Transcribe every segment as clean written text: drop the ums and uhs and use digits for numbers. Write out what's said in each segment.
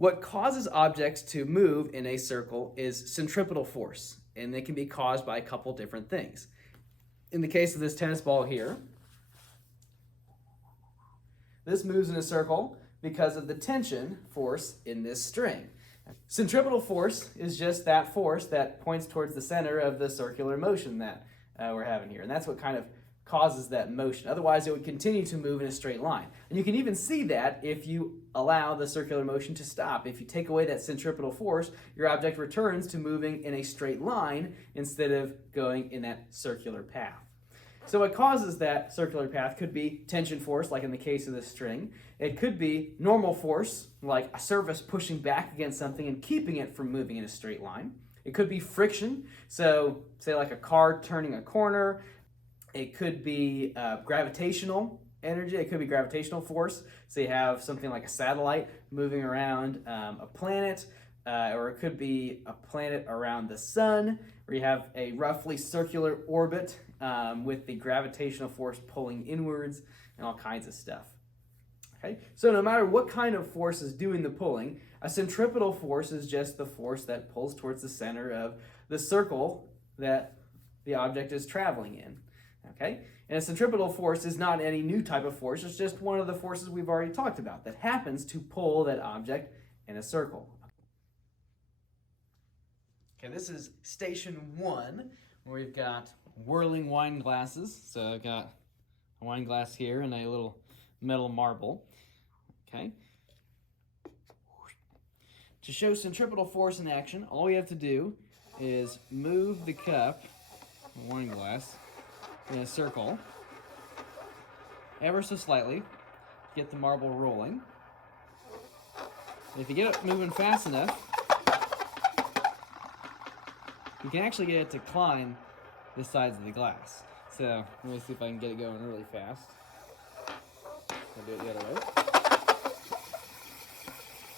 What causes objects to move in a circle is centripetal force, and they can be caused by a couple different things. In the case of this tennis ball here, this moves in a circle because of the tension force in this string. Centripetal force is just that force that points towards the center of the circular motion that we're having here, and that's what kind of causes that motion. Otherwise, it would continue to move in a straight line. And you can even see that if you allow the circular motion to stop. If you take away that centripetal force, your object returns to moving in a straight line instead of going in that circular path. So what causes that circular path could be tension force, like in the case of this string. It could be normal force, like a surface pushing back against something and keeping it from moving in a straight line. It could be friction, so say like a car turning a corner. It could be gravitational energy. It could be gravitational force. So you have something like a satellite moving around a planet, or it could be a planet around the sun, where you have a roughly circular orbit with the gravitational force pulling inwards and all kinds of stuff. Okay, so no matter what kind of force is doing the pulling, a centripetal force is just the force that pulls towards the center of the circle that the object is traveling in. Okay, and a centripetal force is not any new type of force. It's just one of the forces we've already talked about that happens to pull that object in a circle. Okay, this is station 1, where we've got whirling wine glasses. So I've got a wine glass here and a little metal marble. Okay. To show centripetal force in action, all we have to do is move the cup, the wine glass, in a circle, ever so slightly, get the marble rolling. And if you get it moving fast enough, you can actually get it to climb the sides of the glass. So let me see if I can get it going really fast. I'll do it the other way.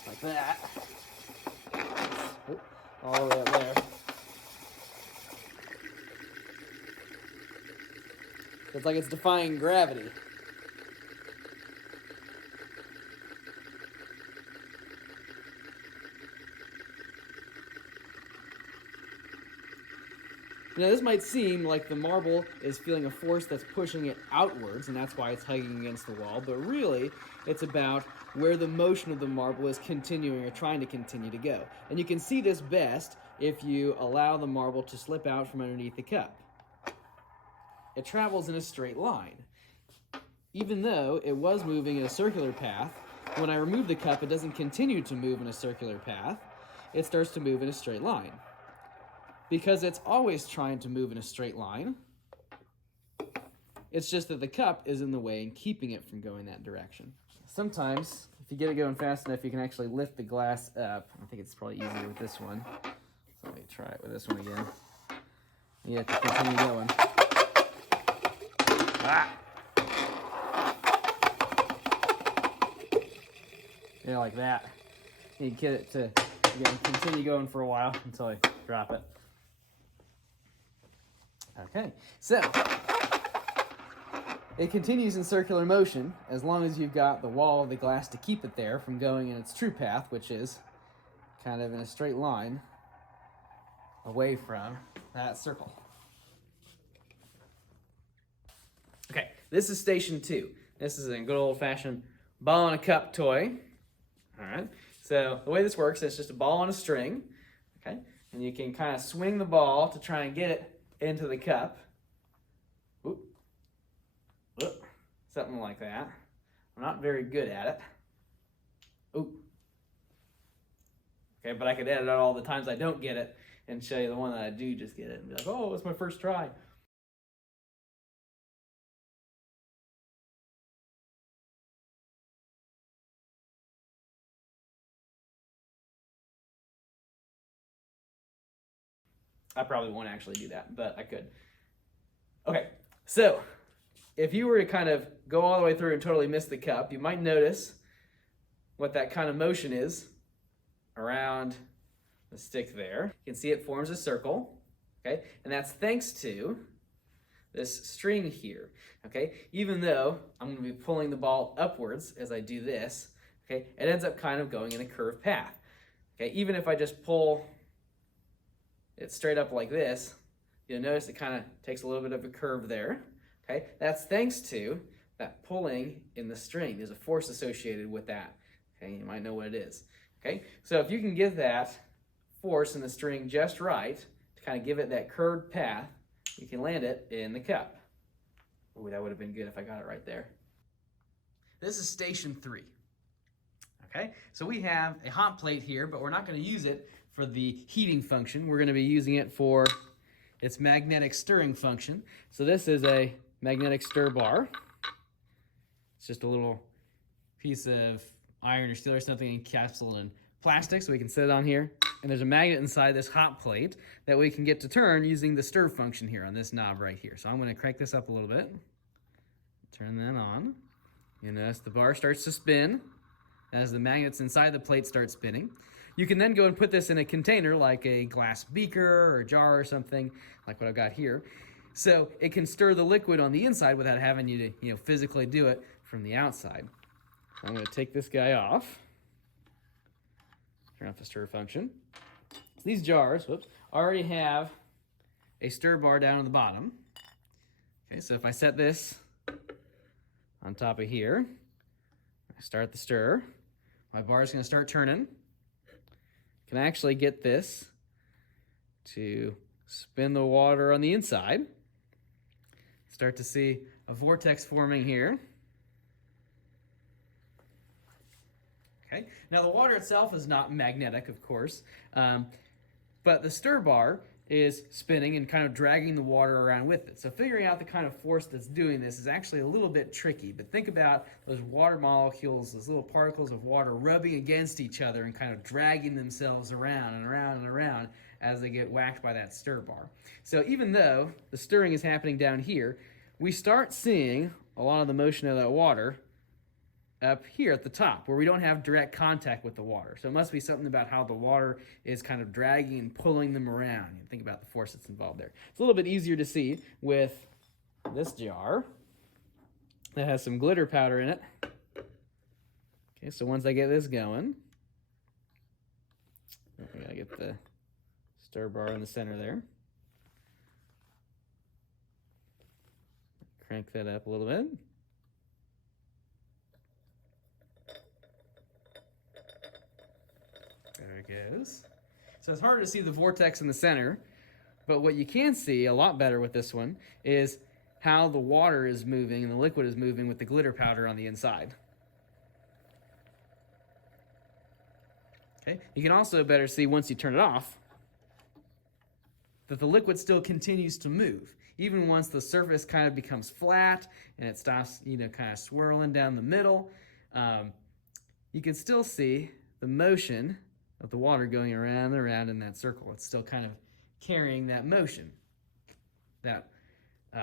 Like that. All the way up there. It's like it's defying gravity. Now this might seem like the marble is feeling a force that's pushing it outwards, and that's why it's hugging against the wall, but really it's about where the motion of the marble is continuing or trying to continue to go. And you can see this best if you allow the marble to slip out from underneath the cup. It travels in a straight line. Even though it was moving in a circular path, when I remove the cup, it doesn't continue to move in a circular path. It starts to move in a straight line. Because it's always trying to move in a straight line, it's just that the cup is in the way and keeping it from going that direction. Sometimes, if you get it going fast enough, you can actually lift the glass up. I think it's probably easier with this one. So let me try it with this one again. You have to continue going. Yeah, like that. You get it to continue going for a while until I drop it. Okay, so it continues in circular motion as long as you've got the wall of the glass to keep it there from going in its true path, which is kind of in a straight line away from that circle. Okay, this is station 2. This is a good old-fashioned ball and a cup toy. All right, so the way this works is just a ball on a string, okay, and you can kind of swing the ball to try and get it into the cup. Oop. Oop. Something like that. I'm not very good at it. Oop. Okay, but I could edit out all the times I don't get it and show you the one that I do just get it and be like, oh, it's my first try. I probably won't actually do that, but I could. Okay, so if you were to kind of go all the way through and totally miss the cup, you might notice what that kind of motion is around the stick there. You can see it forms a circle, okay? And that's thanks to this string here, okay? Even though I'm gonna be pulling the ball upwards as I do this, okay, it ends up kind of going in a curved path. Okay, even if I just pull it straight up like this, you'll notice it kind of takes a little bit of a curve there. Okay, that's thanks to that pulling in the string. There's a force associated with that. Okay, you might know what it is. Okay, so if you can get that force in the string just right to kind of give it that curved path, you can land it in the cup. Ooh, that would have been good if I got it right there. This is station 3. Okay, so we have a hot plate here, but we're not going to use it for the heating function. We're going to be using it for its magnetic stirring function. So this is a magnetic stir bar. It's just a little piece of iron or steel or something encapsulated in plastic, so we can set it on here. And there's a magnet inside this hot plate that we can get to turn using the stir function here on this knob right here. So I'm going to crank this up a little bit. Turn that on. You notice the bar starts to spin as the magnets inside the plate start spinning. You can then go and put this in a container like a glass beaker or a jar or something like what I've got here. So it can stir the liquid on the inside without having you to physically do it from the outside. So I'm going to take this guy off. Turn off the stir function. So these jars, already have a stir bar down at the bottom. Okay, so if I set this on top of here, I start the stir, my bar is going to start turning. I can actually get this to spin the water on the inside. Start to see a vortex forming here. Okay. Now the water itself is not magnetic, of course, but the stir bar is spinning and kind of dragging the water around with it. So figuring out the kind of force that's doing this is actually a little bit tricky, but think about those water molecules, those little particles of water rubbing against each other and kind of dragging themselves around and around and around as they get whacked by that stir bar. So even though the stirring is happening down here, we start seeing a lot of the motion of that water up here at the top, where we don't have direct contact with the water. So it must be something about how the water is kind of dragging and pulling them around. You think about the force that's involved there. It's a little bit easier to see with this jar that has some glitter powder in it. Okay, so once I get this going, we gotta get the stir bar in the center there. Crank that up a little bit. There it goes. So it's harder to see the vortex in the center, but what you can see a lot better with this one is how the water is moving and the liquid is moving with the glitter powder on the inside. Okay. You can also better see once you turn it off that the liquid still continues to move. Even once the surface kind of becomes flat and it stops, kind of swirling down the middle, you can still see the motion of the water going around and around in that circle. It's still kind of carrying that motion. That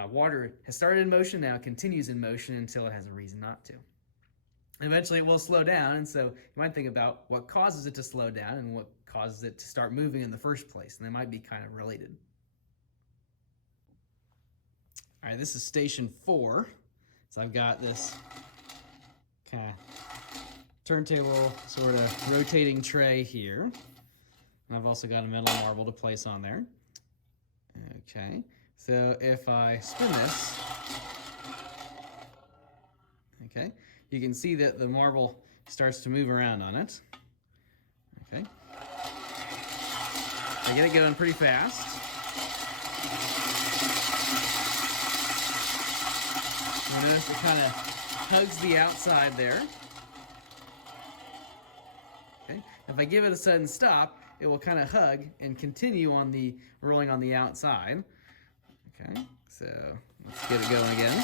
water has started in motion, now it continues in motion until it has a reason not to. Eventually it will slow down, and so you might think about what causes it to slow down and what causes it to start moving in the first place, and they might be kind of related. All right, this is station 4. So I've got this kind of turntable sort of rotating tray here. And I've also got a metal marble to place on there. Okay, so if I spin this, okay, you can see that the marble starts to move around on it. Okay. I get it going pretty fast. You notice it kind of hugs the outside there. Okay. If I give it a sudden stop, it will kind of hug and continue on the rolling on the outside. Okay, so let's get it going again.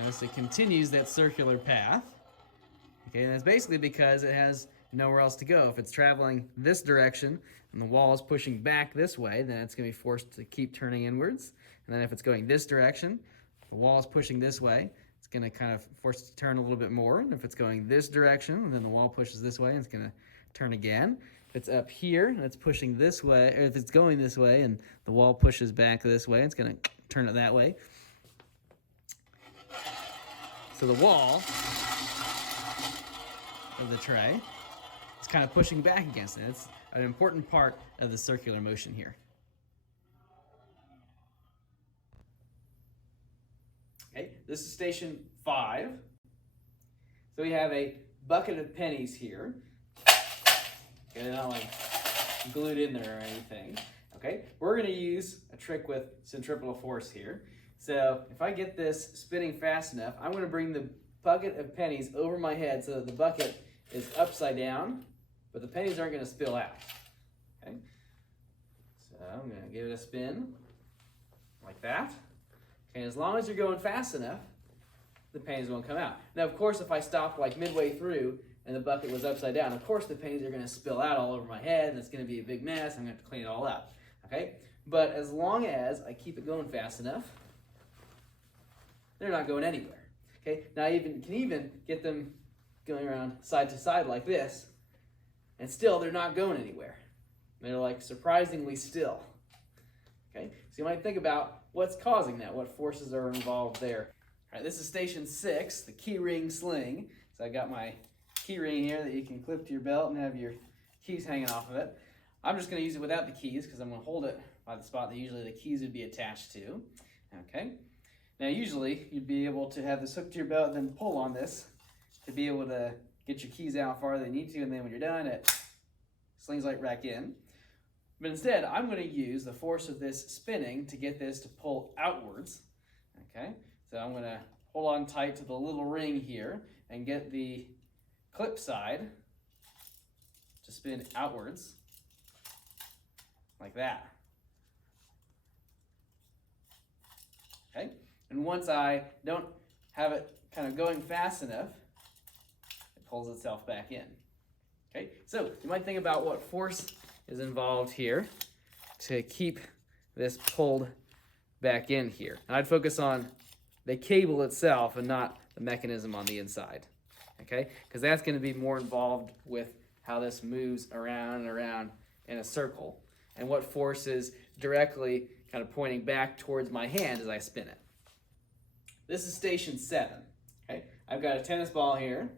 Notice it continues that circular path. Okay, and that's basically because it has nowhere else to go. If it's traveling this direction and the wall is pushing back this way, then it's going to be forced to keep turning inwards. And then if it's going this direction, the wall is pushing this way, it's going to kind of force it to turn a little bit more. And if it's going this direction, then the wall pushes this way and it's going to turn again. If it's up here and it's pushing this way, or if it's going this way and the wall pushes back this way, it's going to turn it that way. So the wall of the tray is kind of pushing back against it. It's an important part of the circular motion here. Okay, this is station 5. So we have a bucket of pennies here. Okay, they're not like glued in there or anything. Okay, we're going to use a trick with centripetal force here. So if I get this spinning fast enough, I'm going to bring the bucket of pennies over my head so that the bucket is upside down, but the pennies aren't going to spill out. Okay, so I'm going to give it a spin like that. Okay, as long as you're going fast enough, the pennies won't come out. Now, of course, if I stopped like midway through and the bucket was upside down, of course the pennies are going to spill out all over my head, and it's going to be a big mess. I'm going to have to clean it all up. Okay, but as long as I keep it going fast enough, they're not going anywhere. Okay, now I can even get them going around side to side like this, and still they're not going anywhere. They're like surprisingly still. Okay, so you might think about what's causing that, what forces are involved there. All right, this is station 6, the key ring sling. So I got my key ring here that you can clip to your belt and have your keys hanging off of it. I'm just going to use it without the keys because I'm going to hold it by the spot that usually the keys would be attached to. Okay. Now usually you'd be able to have this hooked to your belt and then pull on this to be able to get your keys out farther than you need to, and then when you're done it slings right back in. But instead I'm going to use the force of this spinning to get this to pull outwards. Okay, so I'm going to hold on tight to the little ring here and get the clip side to spin outwards like that. Okay, and once I don't have it kind of going fast enough, it pulls itself back in. Okay, so you might think about what force is involved here to keep this pulled back in here. And I'd focus on the cable itself and not the mechanism on the inside. Okay, because that's going to be more involved with how this moves around and around in a circle, and what force is directly kind of pointing back towards my hand as I spin it. This is station 7. Okay, I've got a tennis ball here.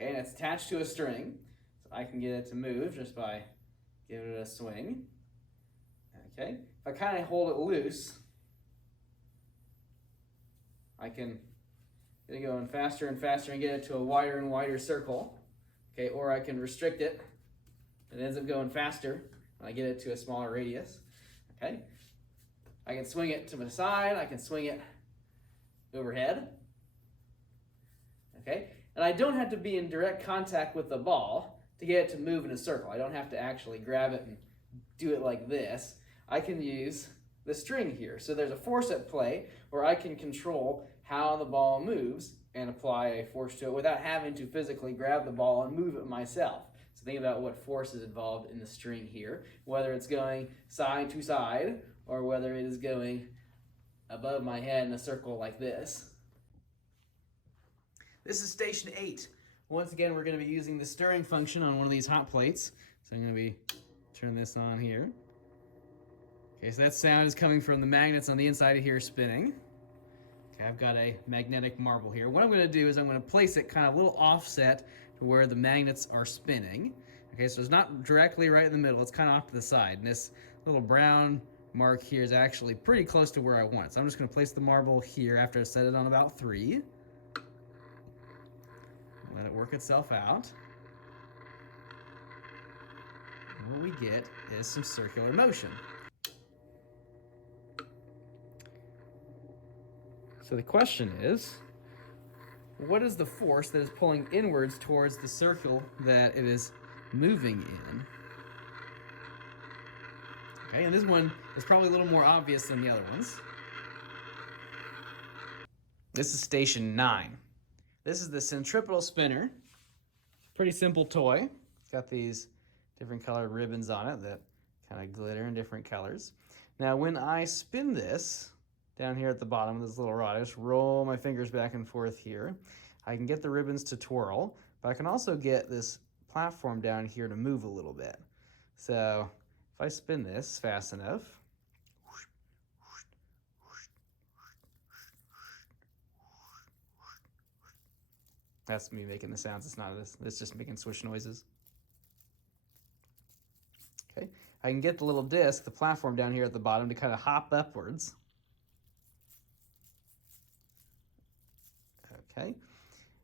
Okay, and it's attached to a string, so I can get it to move just by giving it a swing. Okay, if I kind of hold it loose, I can get it going faster and faster and get it to a wider and wider circle. Okay, or I can restrict it. It ends up going faster when I get it to a smaller radius. Okay, I can swing it to the side. I can swing it overhead. Okay, and I don't have to be in direct contact with the ball to get it to move in a circle. I don't have to actually grab it and do it like this. I can use the string here. So there's a force at play where I can control how the ball moves and apply a force to it without having to physically grab the ball and move it myself. So think about what force is involved in the string here, whether it's going side to side or whether it is going above my head in a circle like this. This is station 8. Once again, we're going to be using the stirring function on one of these hot plates. So I'm going to be turn this on here. Okay, so that sound is coming from the magnets on the inside of here spinning. Okay, I've got a magnetic marble here. What I'm going to do is I'm going to place it kind of a little offset to where the magnets are spinning. Okay, so it's not directly right in the middle. It's kind of off to the side. And this little brown mark here is actually pretty close to where I want it. So I'm just going to place the marble here after I set it on about 3. Let it work itself out. And what we get is some circular motion. So the question is, what is the force that is pulling inwards towards the circle that it is moving in? Okay, and this one is probably a little more obvious than the other ones. This is station 9. This is the centripetal spinner. Pretty simple toy. It's got these different colored ribbons on it that kind of glitter in different colors. Now when I spin this, down here at the bottom of this little rod, I just roll my fingers back and forth here. I can get the ribbons to twirl, but I can also get this platform down here to move a little bit. So if I spin this fast enough, That's me making the sounds. It's not this. It's just making swish noises. Okay, I can get the little disc, the platform down here at the bottom, to kind of hop upwards. Okay,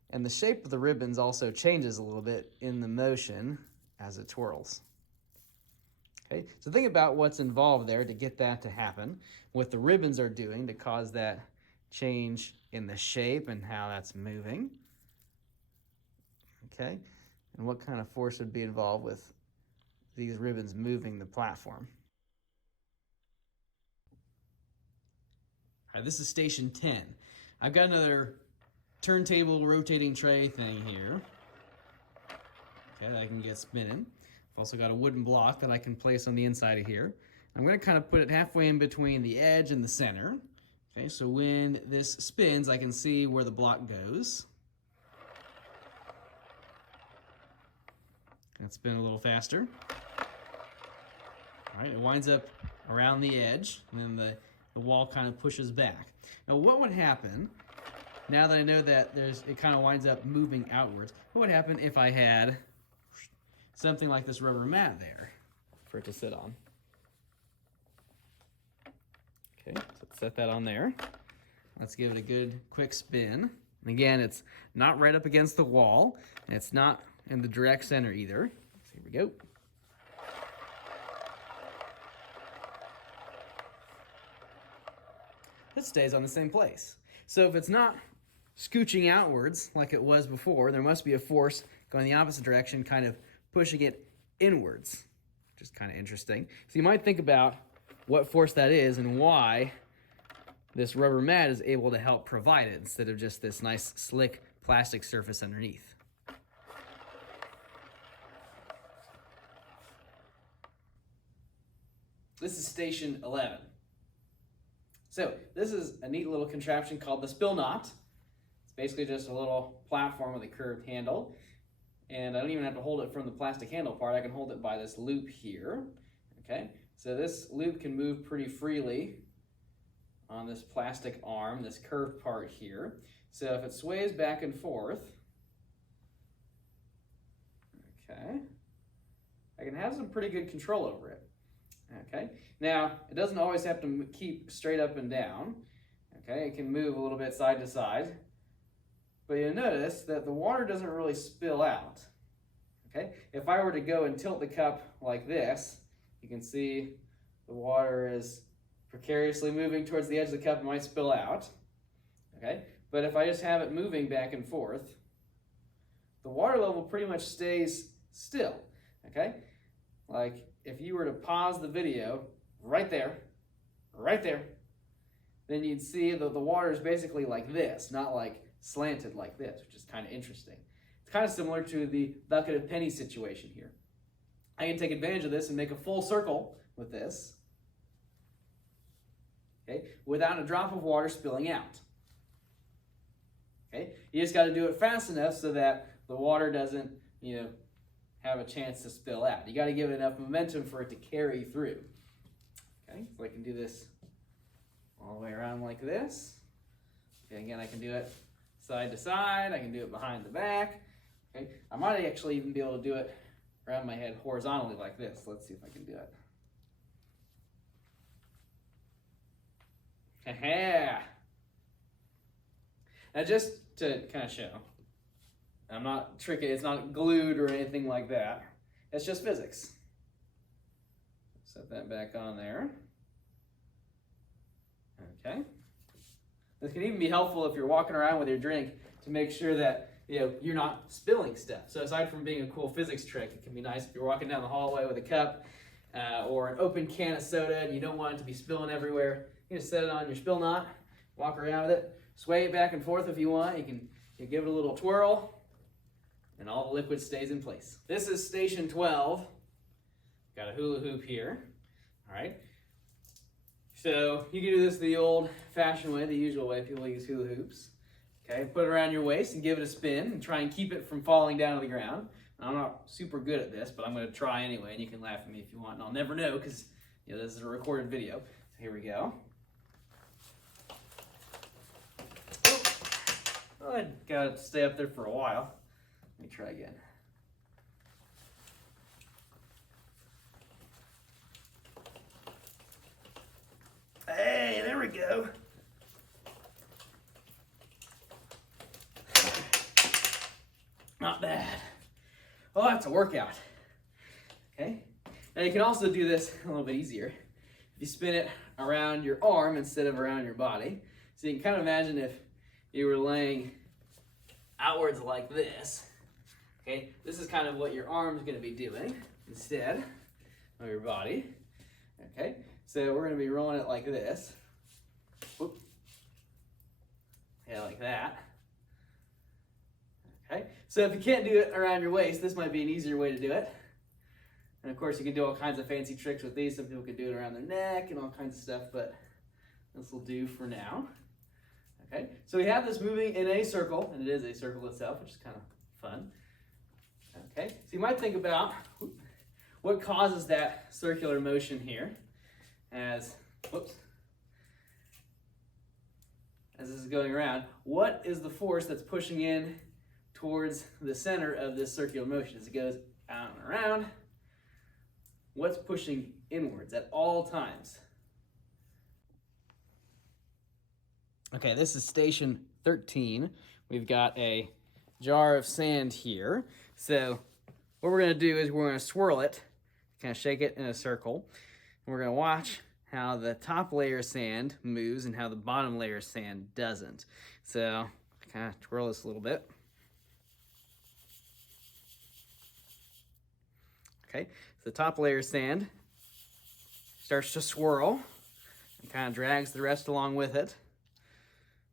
and the shape of the ribbons also changes a little bit in the motion as it twirls. Okay, so think about what's involved there to get that to happen, what the ribbons are doing to cause that change in the shape and how that's moving. Okay, and what kind of force would be involved with these ribbons moving the platform. All right, this is station 10. I've got another turntable rotating tray thing here. Okay, that I can get spinning. I've also got a wooden block that I can place on the inside of here. I'm going to kind of put it halfway in between the edge and the center. Okay, so when this spins, I can see where the block goes. Let's spin a little faster. All right, it winds up around the edge, and then the wall kind of pushes back. Now, what would happen, now that I know that it kind of winds up moving outwards, what would happen if I had something like this rubber mat there for it to sit on? Okay, so let's set that on there. Let's give it a good quick spin. And again, it's not right up against the wall, and it's not in the direct center either. So here we go. It stays on the same place. So if it's not scooching outwards like it was before, there must be a force going the opposite direction, kind of pushing it inwards, which is kind of interesting. So you might think about what force that is and why this rubber mat is able to help provide it instead of just this nice slick plastic surface underneath. This is station 11. So this is a neat little contraption called the spill knot. It's basically just a little platform with a curved handle. And I don't even have to hold it from the plastic handle part. I can hold it by this loop here. Okay, so this loop can move pretty freely on this plastic arm, this curved part here. So if it sways back and forth, okay, I can have some pretty good control over it. Okay, now it doesn't always have to keep straight up and down. Okay, it can move a little bit side to side, but you'll notice that the water doesn't really spill out. Okay, if I were to go and tilt the cup like this, you can see the water is precariously moving towards the edge of the cup. It might spill out. Okay, but if I just have it moving back and forth, the water level pretty much stays still. Okay, like if you were to pause the video right there, then you'd see that the water is basically like this, not like slanted like this, which is kind of interesting. It's kind of similar to the bucket of pennies situation here. I can take advantage of this and make a full circle with this, okay, without a drop of water spilling out. Okay, you just got to do it fast enough so that the water doesn't, have a chance to spill out. You got to give it enough momentum for it to carry through. Okay, so I can do this all the way around like this. Okay, again, I can do it side to side. I can do it behind the back. Okay, I might actually even be able to do it around my head horizontally like this. Let's see if I can do it. Ha-ha! Now, just to kind of show, I'm not tricky, it's not glued or anything like that. It's just physics. Set that back on there. Okay. This can even be helpful if you're walking around with your drink to make sure that you're not spilling stuff. So aside from being a cool physics trick, it can be nice if you're walking down the hallway with a cup or an open can of soda and you don't want it to be spilling everywhere. You just set it on your spill knot, walk around with it, sway it back and forth if you want. You can give it a little twirl, and all the liquid stays in place. This is station 12. Got a hula hoop here. All right. So you can do this the old-fashioned way, the usual way people use hula hoops. Okay, put it around your waist and give it a spin and try and keep it from falling down to the ground. I'm not super good at this, but I'm going to try anyway, and you can laugh at me if you want, and I'll never know because this is a recorded video. So here we go. Oh, I got to stay up there for a while. Let me try again. Hey, there we go. Not bad. Well, that's a workout. Okay. Now you can also do this a little bit easier. If you spin it around your arm instead of around your body. So you can kind of imagine if you were laying outwards like this. Okay, this is kind of what your arm's going to be doing instead of your body. Okay, so we're going to be rolling it like this. Whoop. Yeah, like that. Okay, so if you can't do it around your waist, this might be an easier way to do it. And of course, you can do all kinds of fancy tricks with these. Some people can do it around their neck and all kinds of stuff, but this will do for now. Okay, so we have this moving in a circle, and it is a circle itself, which is kind of fun. Okay, so you might think about what causes that circular motion here as this is going around. What is the force that's pushing in towards the center of this circular motion as it goes out and around? What's pushing inwards at all times? Okay, this is station 13. We've got a jar of sand here. So what we're going to do is we're going to swirl it, kind of shake it in a circle. And we're going to watch how the top layer of sand moves and how the bottom layer of sand doesn't. So kind of twirl this a little bit. Okay, so the top layer of sand starts to swirl and kind of drags the rest along with it.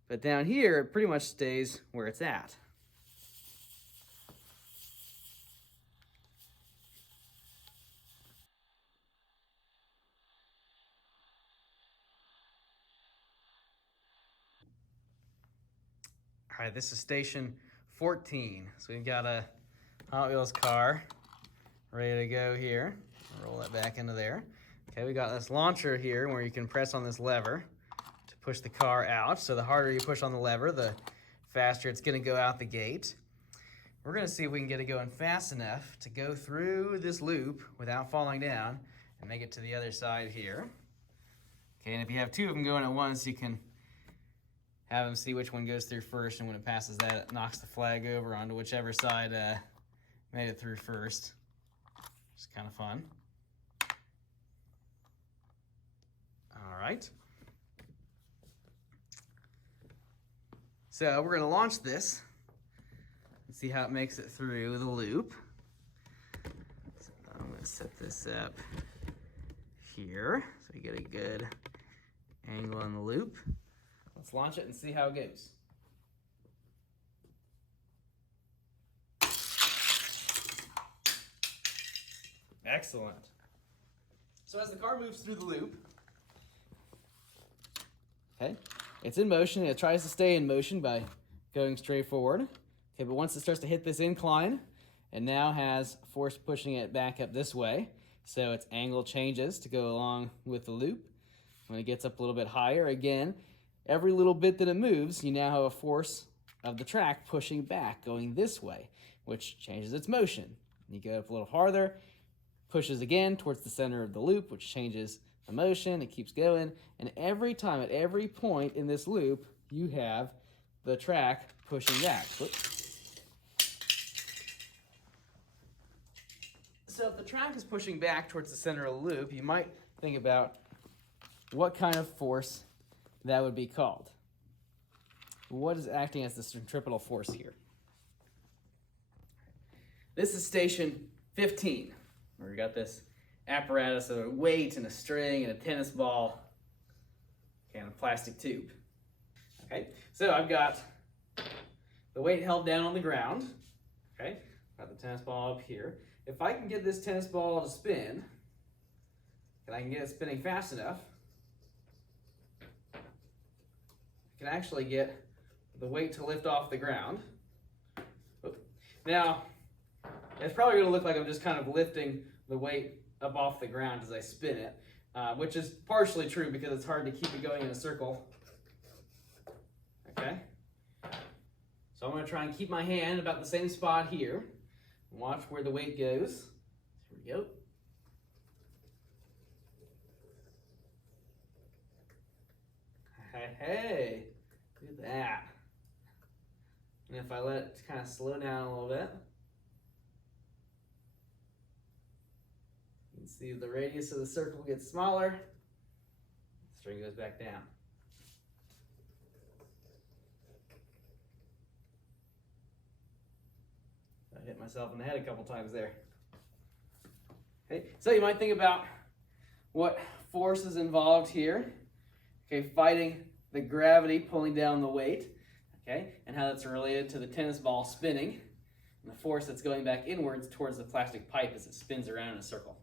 But down here, it pretty much stays where it's at. All right, this is station 14. So we've got a Hot Wheels car ready to go here. Roll that back into there. Okay, we got this launcher here where you can press on this lever to push the car out. So the harder you push on the lever, the faster it's gonna go out the gate. We're gonna see if we can get it going fast enough to go through this loop without falling down and make it to the other side here. Okay, and if you have two of them going at once, you can have them see which one goes through first, and when it passes that, it knocks the flag over onto whichever side made it through first. It's kind of fun. All right. So we're going to launch this and see how it makes it through the loop. So I'm going to set this up here so we get a good angle on the loop. Let's launch it and see how it goes. Excellent. So as the car moves through the loop, okay, it's in motion. It tries to stay in motion by going straight forward. Okay, but once it starts to hit this incline, it now has force pushing it back up this way. So its angle changes to go along with the loop. When it gets up a little bit higher, again, every little bit that it moves, you now have a force of the track pushing back, going this way, which changes its motion. You go up a little farther, pushes again towards the center of the loop, which changes the motion. It keeps going, and every time, at every point in this loop, you have the track pushing back. Whoops. So if the track is pushing back towards the center of the loop, you might think about what kind of force that would be called. What is acting as the centripetal force here? This is station 15, where we got this apparatus of a weight and a string and a tennis ball and a plastic tube. Okay, so I've got the weight held down on the ground. Okay, got the tennis ball up here. If I can get this tennis ball to spin, and I can get it spinning fast enough, I can actually get the weight to lift off the ground. Now, it's probably going to look like I'm just kind of lifting the weight up off the ground as I spin it, which is partially true because it's hard to keep it going in a circle. Okay? So I'm going to try and keep my hand about the same spot here. Watch where the weight goes. Here we go. Hey, look at that. And if I let it kind of slow down a little bit, you can see the radius of the circle gets smaller, the string goes back down. I hit myself in the head a couple times there. Okay, so you might think about what force is involved here. Okay, fighting the gravity pulling down the weight, okay, and how that's related to the tennis ball spinning and the force that's going back inwards towards the plastic pipe as it spins around in a circle.